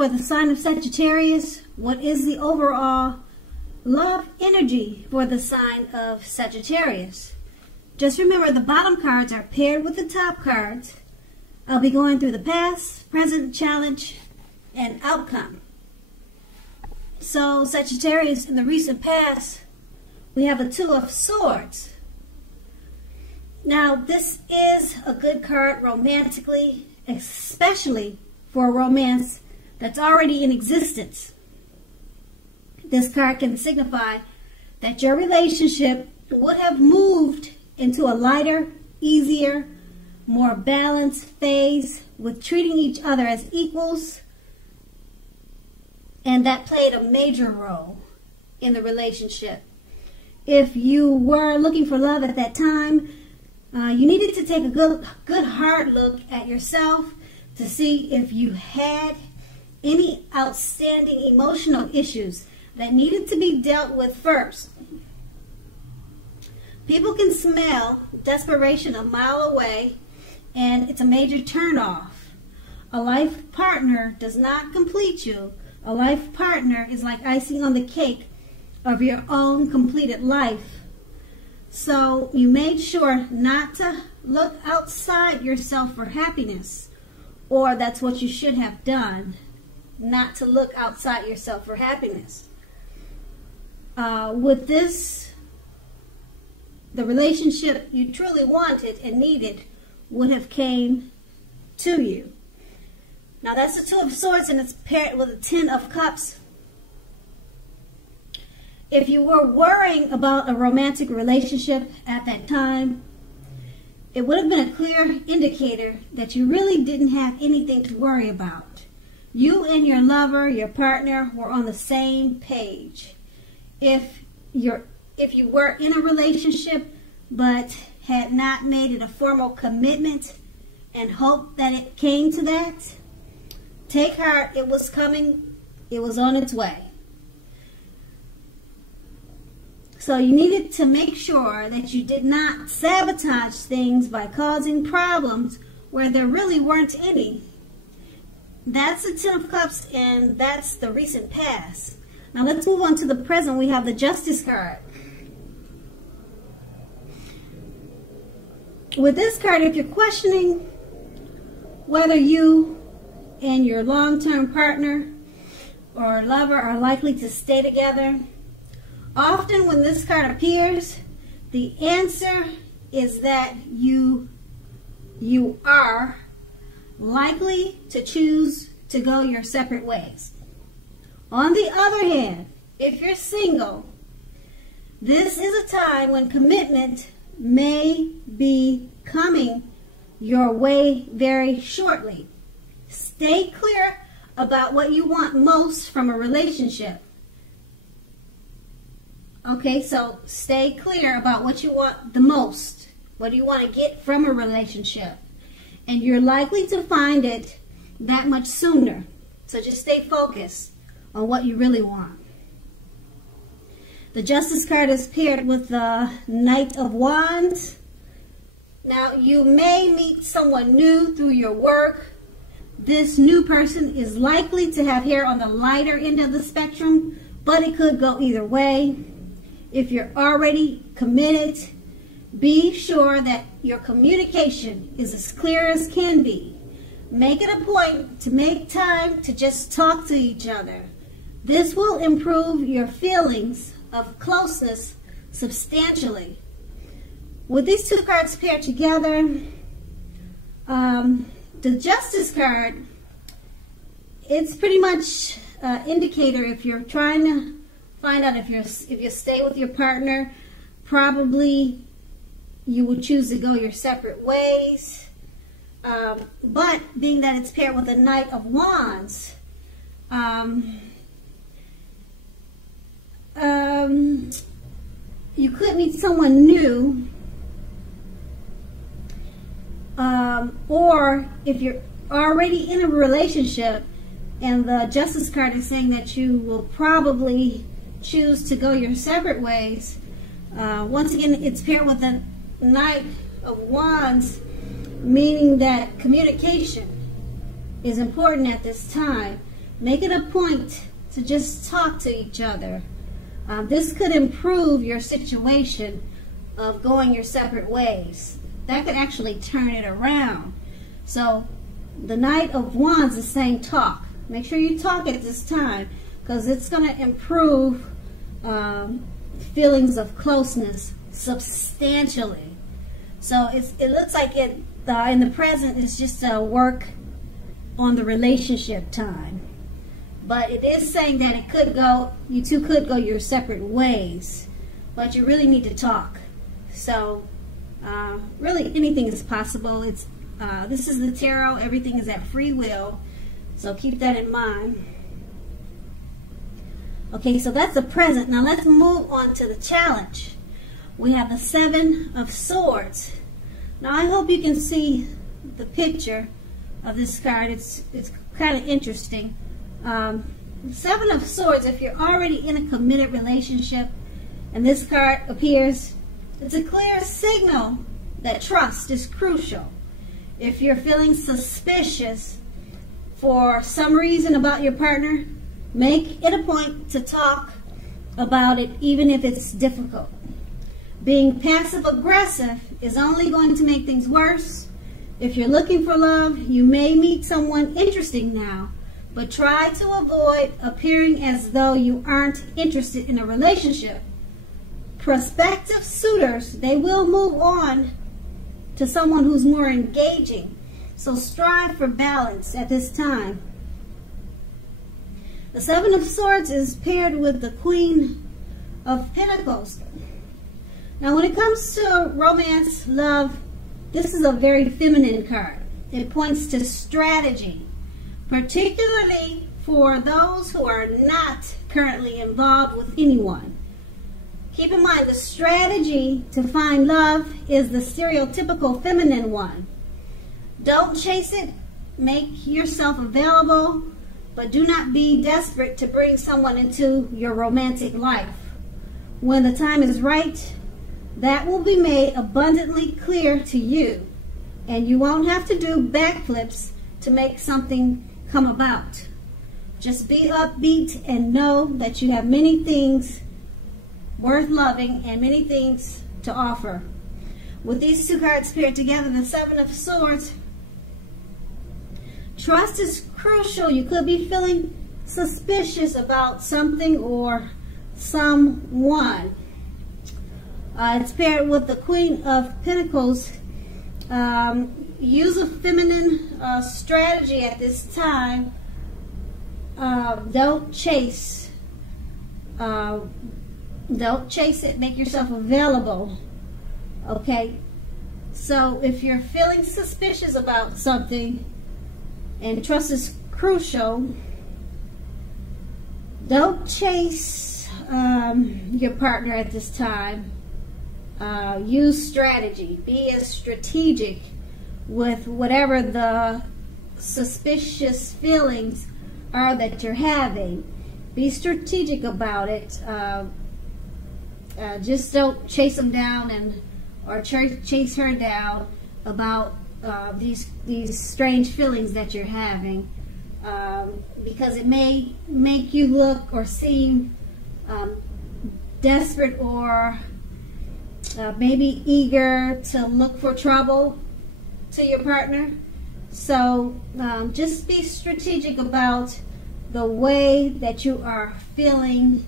for the sign of Sagittarius. What is the overall love energy for the sign of Sagittarius? Just remember, the bottom cards are paired with the top cards. I'll be going through the past, present, challenge, and outcome. So Sagittarius, in the recent past, we have the Two of Swords. Now, this is a good card romantically, especially for a romance that's already in existence. This card can signify that your relationship would have moved into a lighter, easier, more balanced phase with treating each other as equals, and that played a major role in the relationship. If you were looking for love at that time, you needed to take a good hard look at yourself to see if you had any outstanding emotional issues that needed to be dealt with first. People can smell desperation a mile away, and it's a major turnoff. A life partner does not complete you. A life partner is like icing on the cake of your own completed life. So you made sure not to look outside yourself for happiness, or that's what you should have done, not to look outside yourself for happiness. With this, the relationship you truly wanted and needed would have came to you. Now that's the Two of Swords, and it's paired with the Ten of Cups. If you were worrying about a romantic relationship at that time, it would have been a clear indicator that you really didn't have anything to worry about. You and your lover, your partner, were on the same page. If you were in a relationship but had not made it a formal commitment and hoped that it came to that, take heart, it was coming, it was on its way. So you needed to make sure that you did not sabotage things by causing problems where there really weren't any. That's the Ten of Cups, and that's the recent past. Now let's move on to the present. We have the Justice card. With this card, if you're questioning whether you and your long-term partner or lover are likely to stay together, often when this card appears, the answer is that you are likely to choose to go your separate ways. On the other hand, if you're single, this is a time when commitment may be coming your way very shortly. Stay clear about what you want most from a relationship. Okay, so stay clear about what you want the most. What do you want to get from a relationship? And you're likely to find it that much sooner. So just stay focused on what you really want. The Justice card is paired with the Knight of Wands. Now, you may meet someone new through your work. This new person is likely to have hair on the lighter end of the spectrum, but it could go either way. If you're already committed, be sure that your communication is as clear as can be. Make it a point to make time to just talk to each other. This will improve your feelings of closeness substantially. With these two cards paired together, the Justice card, it's pretty much an indicator if you're trying to find out if you stay with your partner, probably you would choose to go your separate ways. But being that it's paired with the Knight of Wands, you could meet someone new, or if you're already in a relationship and the Justice card is saying that you will probably choose to go your separate ways, once again it's paired with the Knight of Wands, meaning that communication is important at this time. Make it a point to just talk to each other. This could improve your situation of going your separate ways. That could actually turn it around. So the Knight of Wands is saying talk. Make sure you talk at this time, because it's going to improve feelings of closeness substantially. So it looks like it in the present is just a work on the relationship time. But it is saying that it could go, you two could go your separate ways, but you really need to talk. So really anything is possible. It's this is the tarot. Everything is at free will. So keep that in mind. Okay, so that's the present. Now let's move on to the challenge. We have the Seven of Swords. Now I hope you can see the picture of this card. It's kind of interesting. Seven of Swords, if you're already in a committed relationship and this card appears, it's a clear signal that trust is crucial. If you're feeling suspicious for some reason about your partner, make it a point to talk about it, even if it's difficult. Being passive-aggressive is only going to make things worse. If you're looking for love, you may meet someone interesting now, but try to avoid appearing as though you aren't interested in a relationship. Prospective suitors, they will move on to someone who's more engaging. So strive for balance at this time. The Seven of Swords is paired with the Queen of Pentacles. Now when it comes to romance, love, this is a very feminine card. It points to strategy, particularly for those who are not currently involved with anyone. Keep in mind, the strategy to find love is the stereotypical feminine one. Don't chase it. Make yourself available, but do not be desperate to bring someone into your romantic life. When the time is right, that will be made abundantly clear to you, and you won't have to do backflips to make something come about. Just be upbeat and know that you have many things worth loving and many things to offer. With these two cards paired together, the Seven of Swords, trust is crucial. You could be feeling suspicious about something or someone. It's paired with the Queen of Pentacles. Use a feminine strategy at this time. Don't chase. Don't chase it. Make yourself available. Okay? So if you're feeling suspicious about something and trust is crucial, don't chase your partner at this time. Use strategy. Be as strategic with whatever the suspicious feelings are that you're having. Be strategic about it. Just don't chase them down or chase her down about these strange feelings that you're having, because it may make you look or seem desperate or maybe eager to look for trouble to your partner. So just be strategic about the way that you are feeling,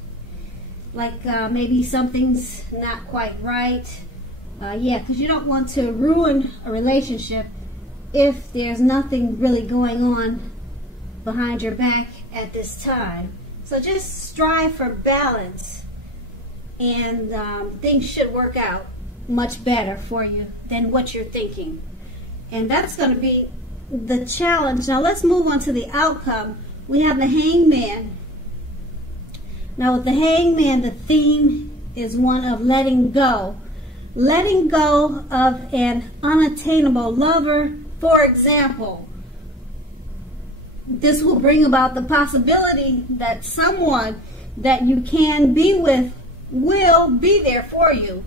like maybe something's not quite right. Yeah, because you don't want to ruin a relationship if there's nothing really going on behind your back at this time. So just strive for balance, and things should work out much better for you than what you're thinking. And that's going to be the challenge. Now let's move on to the outcome. We have the Hangman. Now with the Hangman, the theme is one of letting go. Letting go of an unattainable lover, for example. This will bring about the possibility that someone that you can be with will be there for you.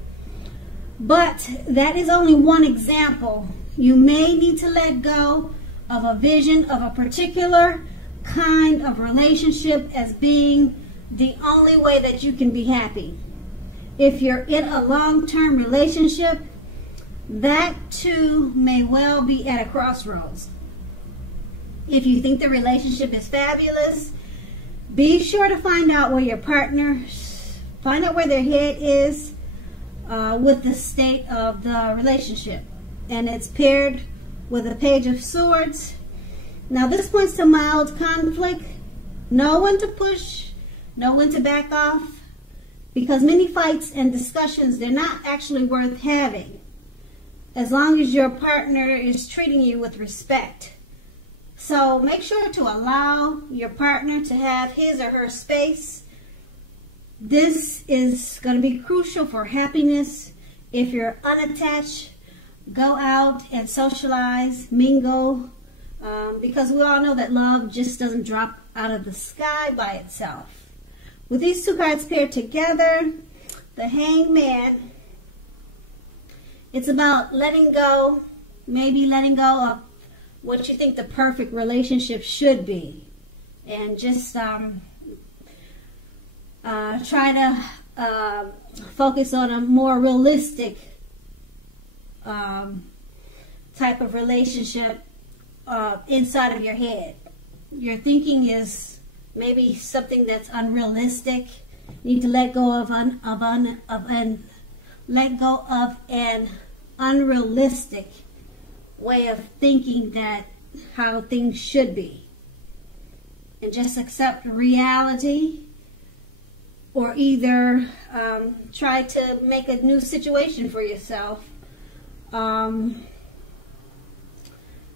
But that is only one example. You may need to let go of a vision of a particular kind of relationship as being the only way that you can be happy. If you're in a long-term relationship, that too may well be at a crossroads. If you think the relationship is fabulous, be sure to find out where your partner, find out where their head is with the state of the relationship. And it's paired with a Page of Swords. Now this points to mild conflict. Know when to push, know when to back off, because many fights and discussions, they're not actually worth having as long as your partner is treating you with respect. So make sure to allow your partner to have his or her space. This is going to be crucial for happiness. If you're unattached, go out and socialize, mingle, because we all know that love just doesn't drop out of the sky by itself. With these two cards paired together, the Hangman, it's about letting go, maybe letting go of what you think the perfect relationship should be, and just try to focus on a more realistic type of relationship inside of your head. Your thinking is maybe something that's unrealistic. You need to let go of an unrealistic way of thinking that how things should be, and just accept reality, or either try to make a new situation for yourself.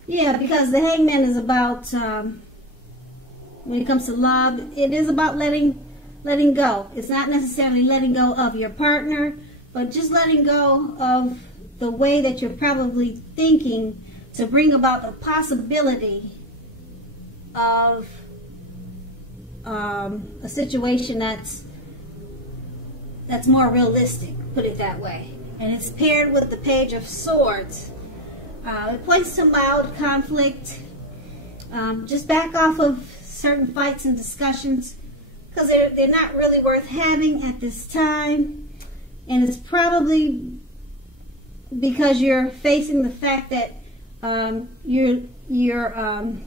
Yeah, because the Hangman is about, when it comes to love, it is about letting go. It's not necessarily letting go of your partner, but just letting go of the way that you're probably thinking to bring about the possibility of a situation that's more realistic, put it that way. And it's paired with the Page of Swords. It points to mild conflict. Just back off of certain fights and discussions, because they're not really worth having at this time. And it's probably because you're facing the fact that you're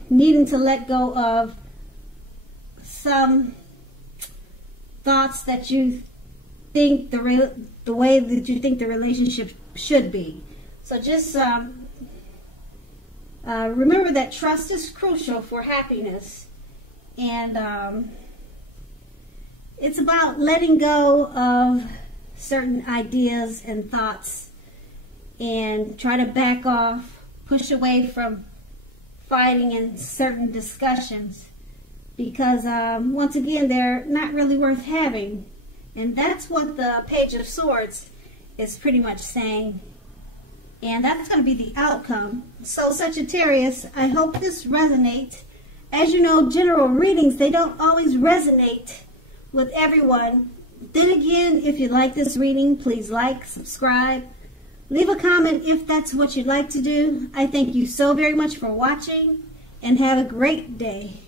needing to let go of some thoughts that you think the way that you think the relationship should be. So just remember that trust is crucial for happiness, and it's about letting go of certain ideas and thoughts, and try to back off, push away from fighting in certain discussions, because once again, they're not really worth having. And that's what the Page of Swords is pretty much saying. And that's going to be the outcome. So Sagittarius, I hope this resonates. As you know, general readings, they don't always resonate with everyone. Then again, if you like this reading, please like, subscribe, leave a comment if that's what you'd like to do. I thank you so very much for watching, and have a great day.